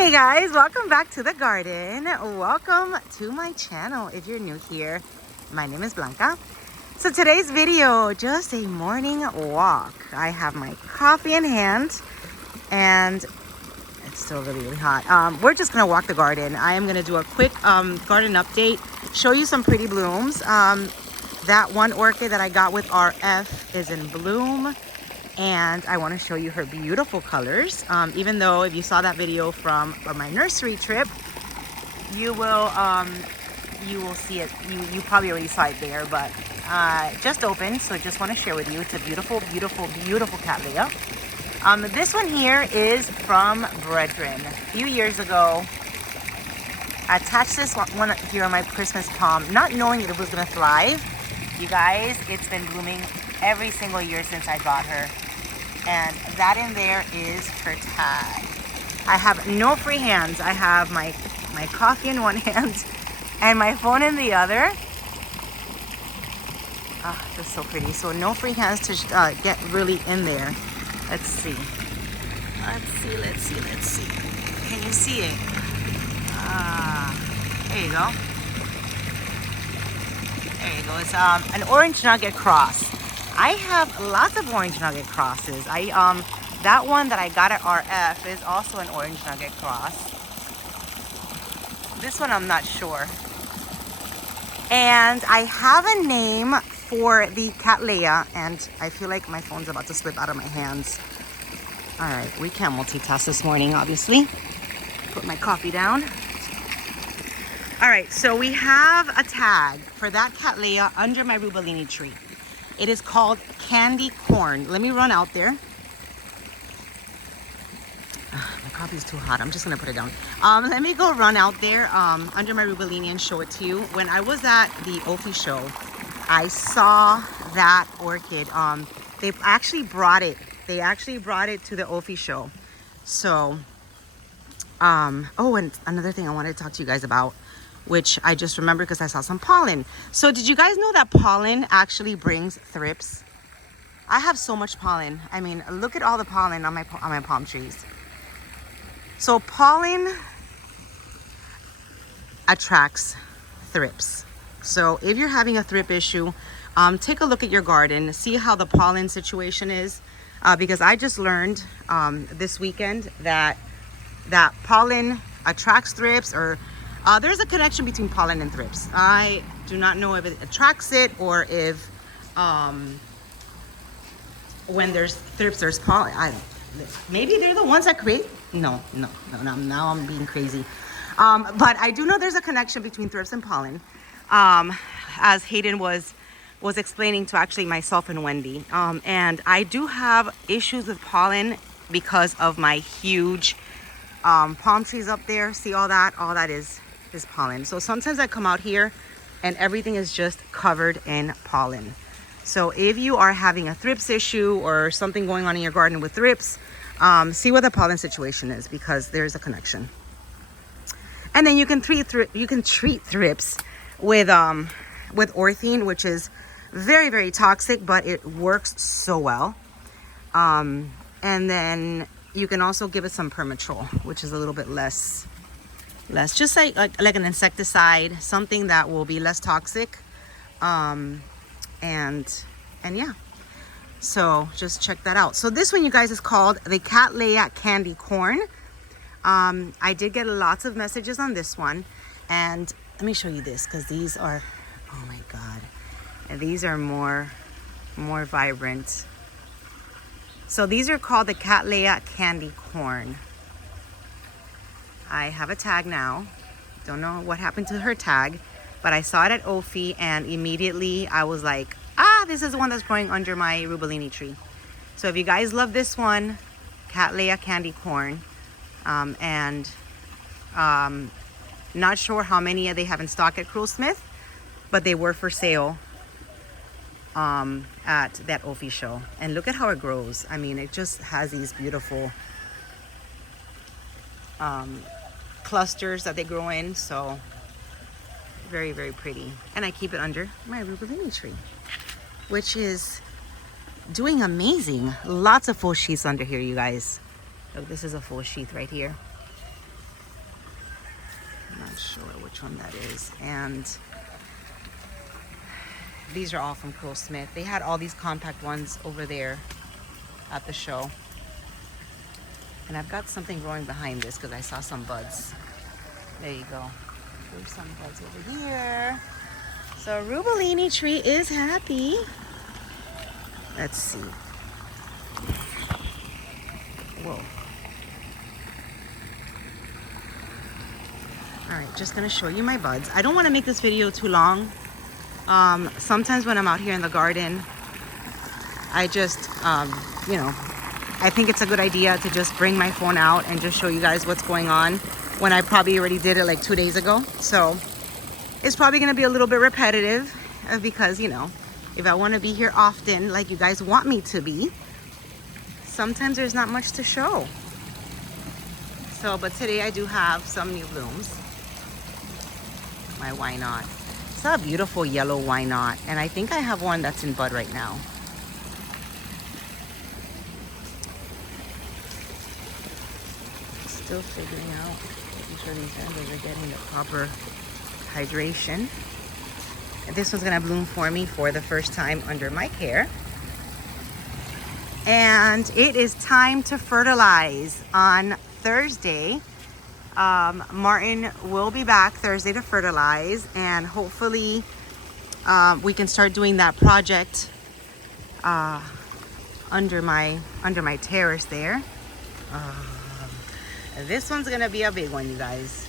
Hey guys, welcome back to the garden. Welcome to my channel. If you're new here, my name is Blanca. So today's video, just a morning walk. I have my coffee in hand and it's still really hot. We're just gonna walk the garden. I am gonna do a quick garden update, show you some pretty blooms. That one orchid that I got with RF is in bloom. And I want to show you her beautiful colors. Even though if you saw that video from my nursery trip, you will see it. You probably already saw it there, but just opened, so I just want to share with you. It's a beautiful, beautiful, beautiful Cattleya. This one here is from Brethren. A few years ago, I attached this one here on my Christmas palm, not knowing it was gonna thrive. You guys, it's been blooming every single year since I got her. And that in there is her tag. I have no free hands. I have my coffee in one hand and my phone in the other. Ah, that's so pretty. So no free hands to get really in there. Let's see. Let's see. Can you see it? There you go. There you go. It's an orange nugget cross. I have lots of orange nugget crosses. That one that I got at RF is also an orange nugget cross. This one I'm not sure. And I have a name for the Cattleya, and I feel like my phone's about to slip out of my hands. All right, we can't multitask this morning, obviously. Put my coffee down. All right, so we have a tag for that Cattleya under my rubellini tree. It is called candy corn. Let me run out there. My coffee is too hot. I'm just gonna put it down. Let me go run out there under my rubellini and show it to you. When I was at the Ophi show, I saw that orchid. They actually brought it. They actually brought it to the Ophi show. So, oh, and another thing I wanted to talk to you guys about, which I just remembered because I saw some pollen. So did you guys know that pollen actually brings thrips? I have so much pollen. I mean, look at all the pollen on my palm trees. So pollen attracts thrips. So if you're having a thrip issue, take a look at your garden, see how the pollen situation is. Because I just learned this weekend that pollen attracts thrips, or there's a connection between pollen and thrips. I do not know if it attracts it or if when there's thrips, there's pollen. Maybe they're the ones that create. No. Now I'm being crazy. But I do know there's a connection between thrips and pollen, as Hayden was explaining to actually myself and Wendy. And I do have issues with pollen because of my huge palm trees up there. See all that? All that is pollen. So sometimes I come out here and everything is just covered in pollen. So if you are having a thrips issue or something going on in your garden with thrips, see what the pollen situation is, because there's a connection. And then you can treat thrips with orthine, which is very, very toxic, but it works so well. And then you can also give it some permatrol, which is a little bit less just like an insecticide, something that will be less toxic. And yeah, so just check that out. So this one, you guys, is called the Cattleya candy corn. I did get lots of messages on this one, and let me show you this, because these are, oh my god, and these are more vibrant. So these are called the Cattleya candy corn. I have a tag now. Don't know what happened to her tag, but I saw it at Ophi and immediately I was like, this is the one that's growing under my rubellini tree. So if you guys love this one, Cattleya candy corn, and not sure how many they have in stock at Cruel Smith, but they were for sale at that Ophi show. And look at how it grows. I mean, it just has these beautiful clusters that they grow in. So very, very pretty. And I keep it under my rubellini tree, which is doing amazing. Lots of full sheaths under here, you guys. Look, this is a full sheath right here. not sure which one that is. And these are all from Curl Smith. They had all these compact ones over there at the show. And I've got something growing behind this because I saw some buds. There you go. There's some buds over here. So Rubellini tree is happy. Let's see. Whoa. All right, just gonna show you my buds. I don't want to make this video too long. Sometimes when I'm out here in the garden, I just, you know, I think it's a good idea to just bring my phone out and just show you guys what's going on when I probably already did it like 2 days ago. So it's probably gonna be a little bit repetitive because, you know, if I want to be here often like you guys want me to be, sometimes there's not much to show. So, but today I do have some new blooms. My why not? It's a beautiful yellow why not, and I think I have one that's in bud right now. Still figuring out, making sure these embers are getting the proper hydration. And this one's gonna bloom for me for the first time under my care. And it is time to fertilize on Thursday. Martin will be back Thursday to fertilize, and hopefully we can start doing that project under my terrace there. This one's gonna be a big one, you guys.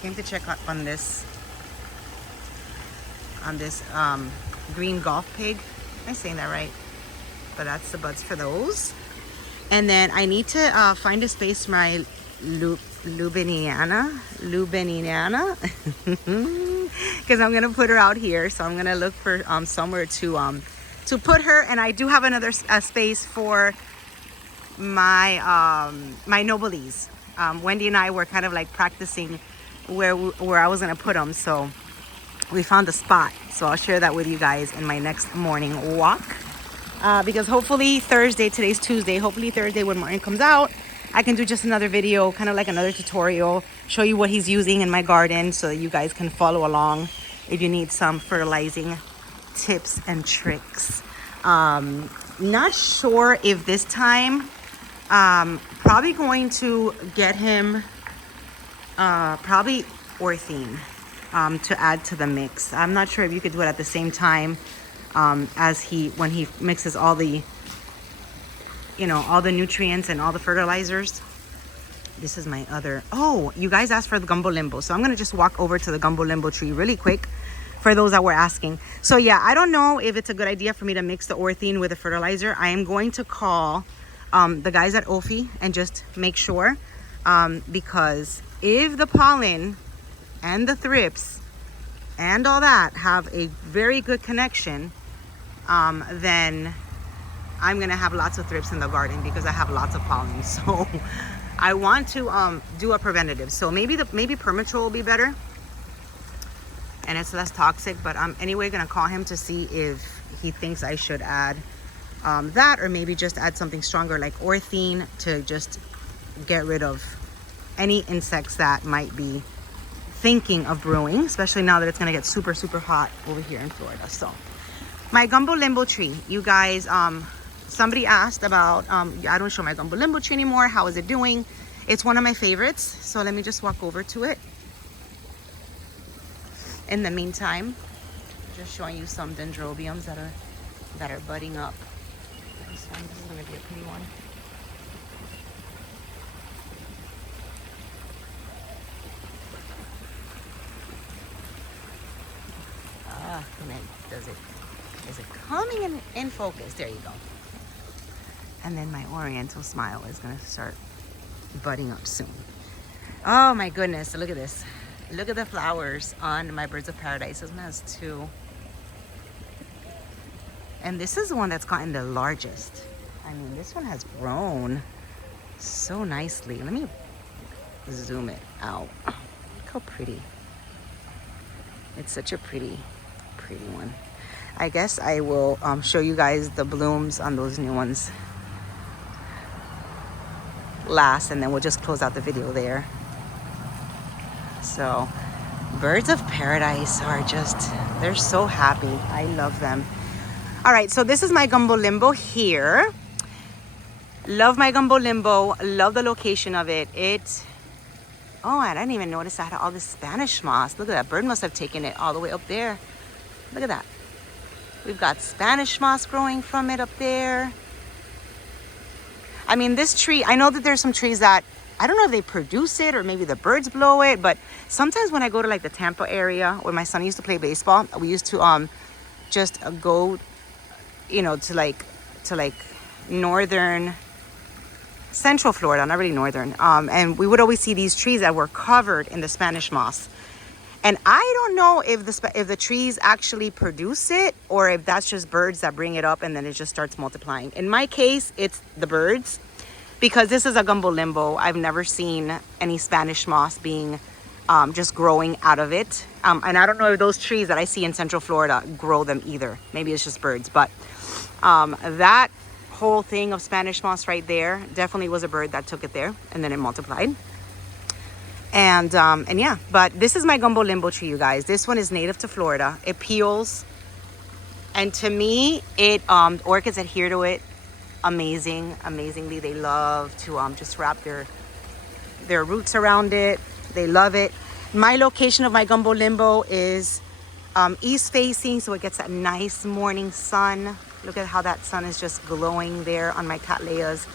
Came to check out on this green golf pig. Am I saying that right? But that's the buds for those. And then I need to find a space for my Lubeniana, because I'm gonna put her out here. So I'm gonna look for somewhere to put her. And I do have another space for my my Nobiles. Wendy and I were kind of like practicing where I was gonna put them. So we found a spot. So I'll share that with you guys in my next morning walk. Because hopefully Thursday, today's Tuesday, hopefully Thursday when Martin comes out, I can do just another video, kind of like another tutorial, show you what he's using in my garden so that you guys can follow along if you need some fertilizing tips and tricks. Not sure if this time, probably going to get him probably orthene to add to the mix. I'm not sure if you could do it at the same time as when he mixes all the, you know, all the nutrients and all the fertilizers. This is my other, oh, you guys asked for the Gumbo Limbo. So I'm gonna just walk over to the Gumbo Limbo tree really quick for those that were asking. So yeah, I don't know if it's a good idea for me to mix the orthene with the fertilizer. I am going to call the guys at Ophi and just make sure, because if the pollen and the thrips and all that have a very good connection, then I'm gonna have lots of thrips in the garden because I have lots of pollen. So I want to do a preventative. So maybe Permatrol will be better and it's less toxic, but I'm anyway gonna call him to see if he thinks I should add that, or maybe just add something stronger like orthene to just get rid of any insects that might be thinking of brewing, especially now that it's gonna get super, super hot over here in Florida. So my Gumbo Limbo tree, you guys, somebody asked about, I don't show my Gumbo Limbo tree anymore. How is it doing? It's one of my favorites. So let me just walk over to it. In the meantime, just showing you some dendrobiums that are budding up. This is gonna be a pretty one. Is it coming in focus? There you go. And then my Oriental Smile is gonna start budding up soon. Oh my goodness, look at this. Look at the flowers on my Birds of Paradise. This one has 2. And this is the one that's gotten the largest. I mean, this one has grown so nicely. Let me zoom it out. Look how pretty. It's such a pretty one. I guess I will show you guys the blooms on those new ones last, and then we'll just close out the video there. So birds of paradise are just, they're so happy. I love them. All right, so this is my Gumbo Limbo here. Love my Gumbo Limbo. Love the location of it. Oh, I didn't even notice I had all this Spanish moss. Look at that. Bird must have taken it all the way up there. Look at that. We've got Spanish moss growing from it up there. I mean, this tree, I know that there's some trees that, I don't know if they produce it or maybe the birds blow it, but sometimes when I go to like the Tampa area where my son used to play baseball, we used to just go, you know, to like northern, central Florida, not really northern. And we would always see these trees that were covered in the Spanish moss. And I don't know if the trees actually produce it or if that's just birds that bring it up and then it just starts multiplying. In my case, it's the birds, because this is a Gumbo Limbo. I've never seen any Spanish moss being just growing out of it. And I don't know if those trees that I see in Central Florida grow them either. Maybe it's just birds. But that whole thing of Spanish moss right there definitely was a bird that took it there and then it multiplied. And yeah, but this is my Gumbo Limbo tree, you guys. This one is native to Florida. It peels, and to me, orchids adhere to it amazingly. They love to just wrap their roots around it. They love it. My location of my Gumbo Limbo is east facing, so it gets that nice morning sun. Look at how that sun is just glowing there on my Cattleyas.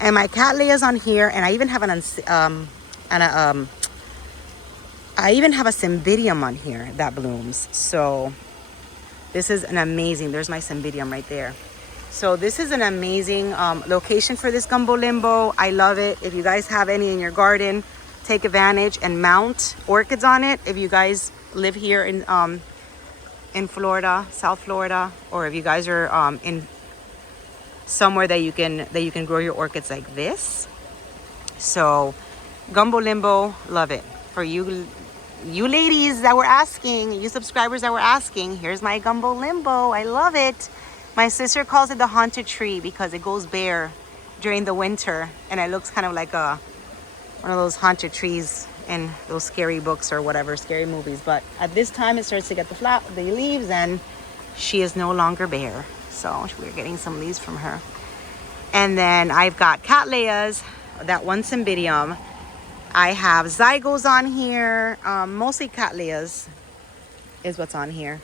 And my Cattleyas on here, and I even have I even have a Cymbidium on here that blooms. So this is an amazing, there's my Cymbidium right there. So this is an amazing location for this Gumbo Limbo. I love it. If you guys have any in your garden, take advantage and mount orchids on it. If you guys live here in Florida, South Florida, or if you guys are in somewhere that you can grow your orchids like this. So Gumbo Limbo, love it. For you ladies that were asking, you subscribers that were asking, here's my Gumbo Limbo. I love it. My sister calls it the haunted tree because it goes bare during the winter and it looks kind of like one of those haunted trees in those scary books or whatever, scary movies. But at this time it starts to get the leaves and she is no longer bare. So we're getting some leaves from her. And then I've got Cattleyas, that one Cymbidium. I have zygos on here, mostly Cattleyas is what's on here.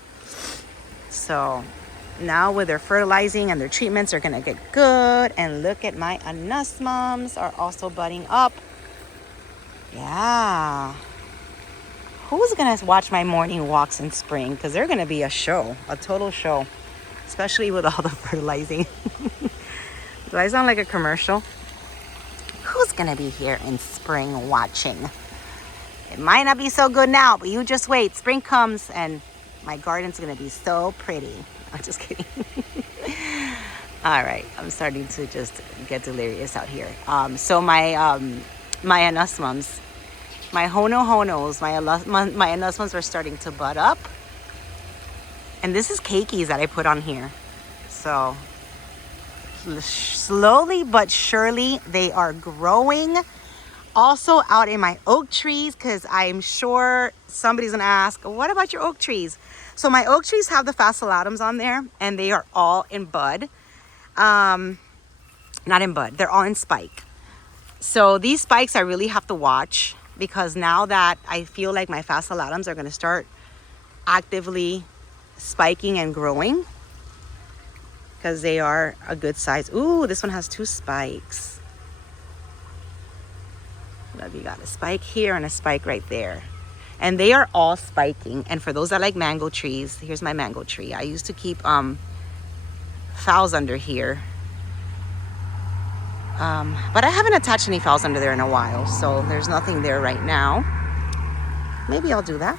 So now with their fertilizing and their treatments are gonna get good. And look at my anosmums are also budding up. Yeah. Who's gonna watch my morning walks in spring? Because they're gonna be a show, a total show, especially with all the fertilizing. Do I sound like a commercial? Who's gonna be here in spring watching? It might not be so good now, but you just wait. Spring comes and my garden's gonna be so pretty. I'm just kidding. All right, I'm starting to just get delirious out here. So my anosmums, my honos, my anosmums are starting to bud up. And this is keikis that I put on here. So slowly but surely they are growing. Also out in my oak trees, because I'm sure somebody's gonna ask, what about your oak trees? So my oak trees have the fascilatums on there and they are all in bud. Not in bud, they're all in spike. So these spikes I really have to watch, because now that I feel like my fascilatums are gonna start actively spiking and growing, because they are a good size. Ooh, this one has 2 spikes. Look, you got a spike here and a spike right there. And they are all spiking. And for those that like mango trees, here's my mango tree. I used to keep fowls under here. But I haven't attached any fowls under there in a while, so there's nothing there right now. Maybe I'll do that.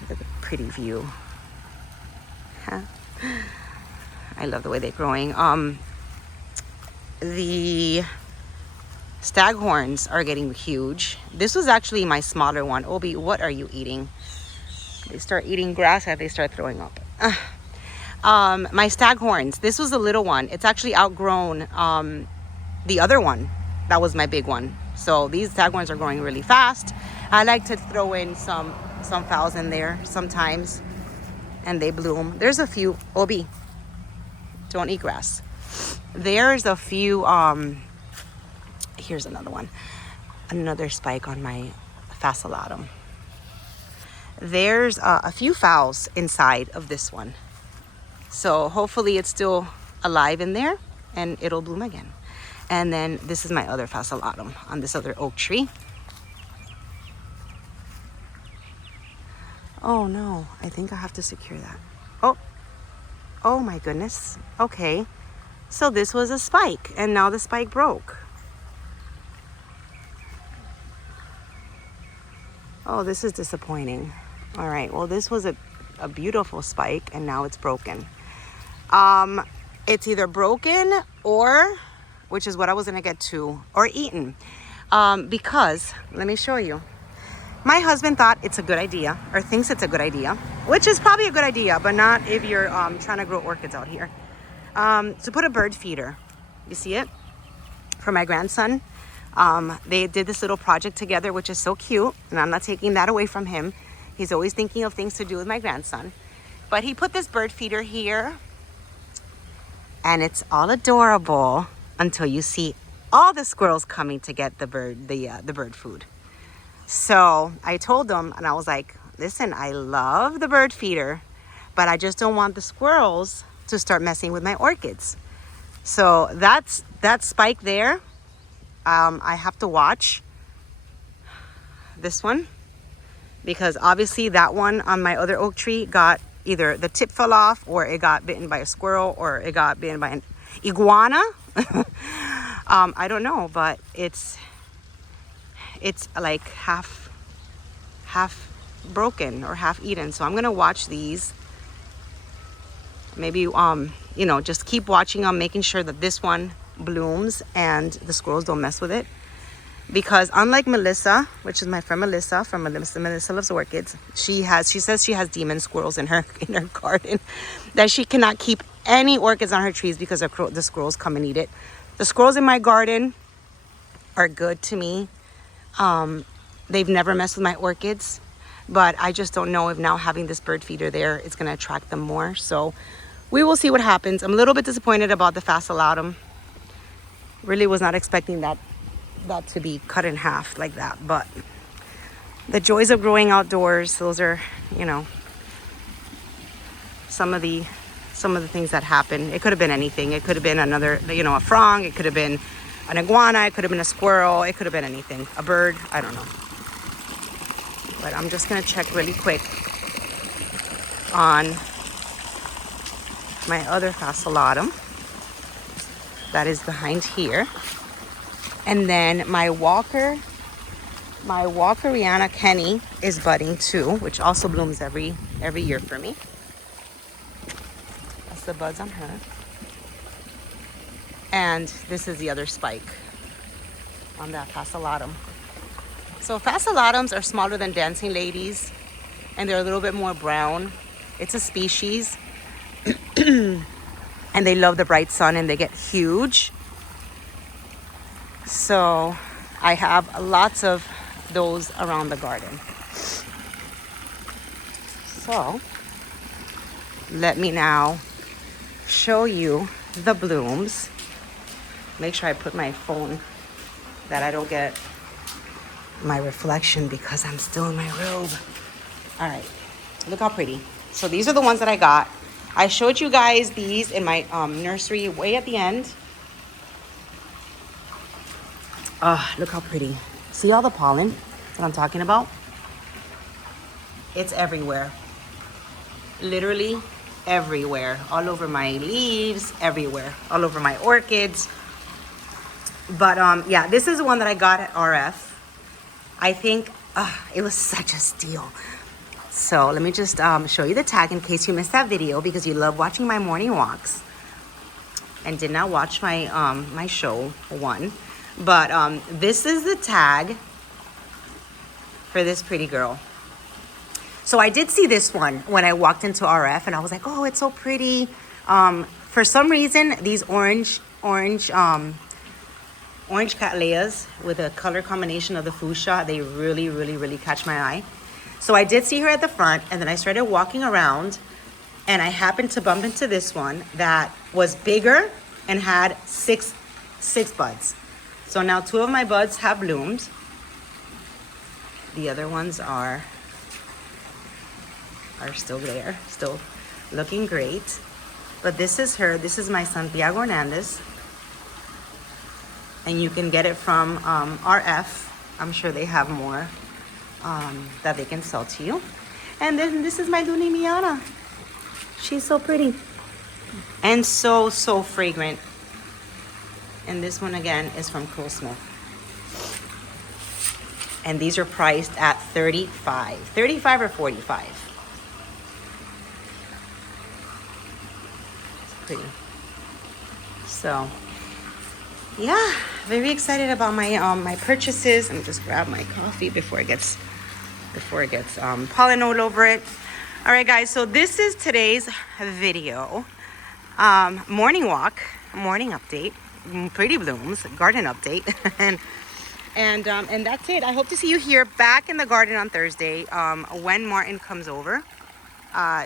Look at the pretty view. Huh? I love the way they're growing. The staghorns are getting huge. This was actually my smaller one. Obi, what are you eating? They start eating grass and they start throwing up. My staghorns, this was a little one. It's actually outgrown the other one. That was my big one. So these tagworms are growing really fast. I like to throw in some phals in there sometimes, and they bloom. There's a few. Obi, don't eat grass. There's a few. Here's another one. Another spike on my fascillatum. There's a few phals inside of this one. So hopefully it's still alive in there and it'll bloom again. And then this is my other fascillatum on this other oak tree. Oh no, I think I have to secure that. Oh my goodness. Okay, so this was a spike and now the spike broke. Oh, this is disappointing. All right, well, this was a beautiful spike and now it's broken. It's either broken or, which is what I was gonna get to, or eaten. Because, let me show you. My husband thought it's a good idea, or thinks it's a good idea, which is probably a good idea, but not if you're trying to grow orchids out here. To put a bird feeder, you see it? For my grandson. They did this little project together, which is so cute, and I'm not taking that away from him. He's always thinking of things to do with my grandson. But he put this bird feeder here, and it's all adorable until you see all the squirrels coming to get the bird food. So I told him, and I was like, listen, I love the bird feeder, but I just don't want the squirrels to start messing with my orchids. So that's that spike there. I have to watch this one, because obviously that one on my other oak tree got either the tip fell off, or it got bitten by a squirrel, or it got bitten by an iguana. I don't know, but it's like half broken or half eaten. So I'm gonna watch these. Maybe you know, just keep watching them, making sure that this one blooms and the squirrels don't mess with it. Because unlike Melissa, which is my friend Melissa from Melissa Loves Orchids, she says she has demon squirrels in her garden, that she cannot keep any orchids on her trees because the squirrels come and eat it. The squirrels in my garden are good to me. They've never messed with my orchids, but I just don't know if now having this bird feeder there is going to attract them more. So we will see what happens. I'm a little bit disappointed about the fascillatum. Really was not expecting that to be cut in half like that, but the joys of growing outdoors, those are, you know, some of the things that happen. It could have been anything. It could have been another, you know, a frog. It could have been an iguana. It could have been a squirrel. It could have been anything. A bird. I don't know. But I'm just gonna check really quick on my other fascillatum that is behind here. And then my Walkeriana Kenny is budding too, which also blooms every year for me. That's the buds on her. And this is the other spike on that fascillatum. So fascillatums are smaller than dancing ladies, and they're a little bit more brown. It's a species, and they love the bright sun, and they get huge. So I have lots of those around the garden. So let me now show you the blooms. Make sure I put my phone that I don't get my reflection because I'm still in my robe. All right, look how pretty. So these are the ones that I got. I showed you guys these in my nursery way at the end. Oh, look how pretty. See all the pollen that I'm talking about? It's everywhere. Literally everywhere. All over my leaves, everywhere. All over my orchids. But yeah, this is the one that I got at RF. I think it was such a steal. So let me just show you the tag in case you missed that video, because you love watching my morning walks and did not watch my my show one. But this is the tag for this pretty girl. So I did see this one when I walked into RF, and I was like, oh, it's so pretty. For some reason, these orange orange Cattleyas with a color combination of the fuchsia. They really, really, really catch my eye. So I did see her at the front, and then I started walking around, and I happened to bump into this one that was bigger and had six buds. So now 2 of my buds have bloomed. The other ones are still there, still looking great. But this is her. This is my Santiago Hernandez. And you can get it from RF. I'm sure they have more that they can sell to you. And then this is my Lunimiana. She's so pretty. And so fragrant. And this one again is from Smith. And these are priced at $35 or $45. It's pretty. So yeah, very excited about my purchases. Let me just grab my coffee before it gets pollen all over it. All right, guys. So this is today's video. Morning walk, morning update, pretty blooms, garden update, and that's it. I hope to see you here back in the garden on Thursday when Martin comes over.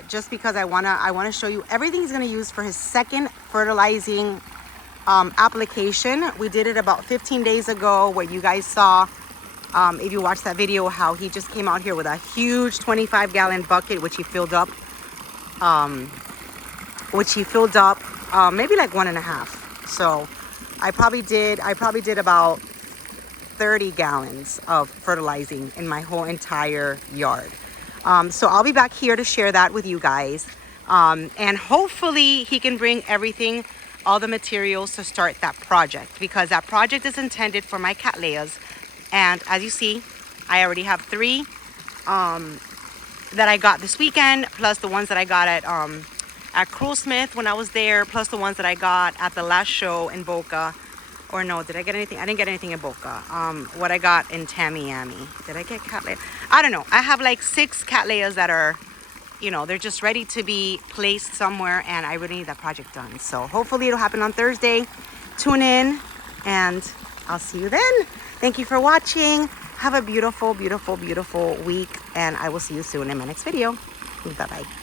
Just because I wanna show you everything he's gonna use for his second fertilizing application. We did it about 15 days ago, where you guys saw, if you watched that video, how he just came out here with a huge 25-gallon bucket, which he filled up maybe like 1.5. So I probably did about 30 gallons of fertilizing in my whole entire yard. So I'll be back here to share that with you guys, and hopefully he can bring everything, all the materials to start that project, because that project is intended for my Cattleyas. And as you see, I already have 3 that I got this weekend, plus the ones that I got at Smith when I was there, plus the ones that I got at the last show in Boca. Or no, did I get anything? I didn't get anything in Boca. What I got in Tamiami. Did I get Cattleya? I don't know. I have like 6 Cattleyas that are, they're just ready to be placed somewhere, and I really need that project done. So hopefully it'll happen on Thursday. Tune in, and I'll see you then. Thank you for watching. Have a beautiful, beautiful, beautiful week, and I will see you soon in my next video. Bye-bye.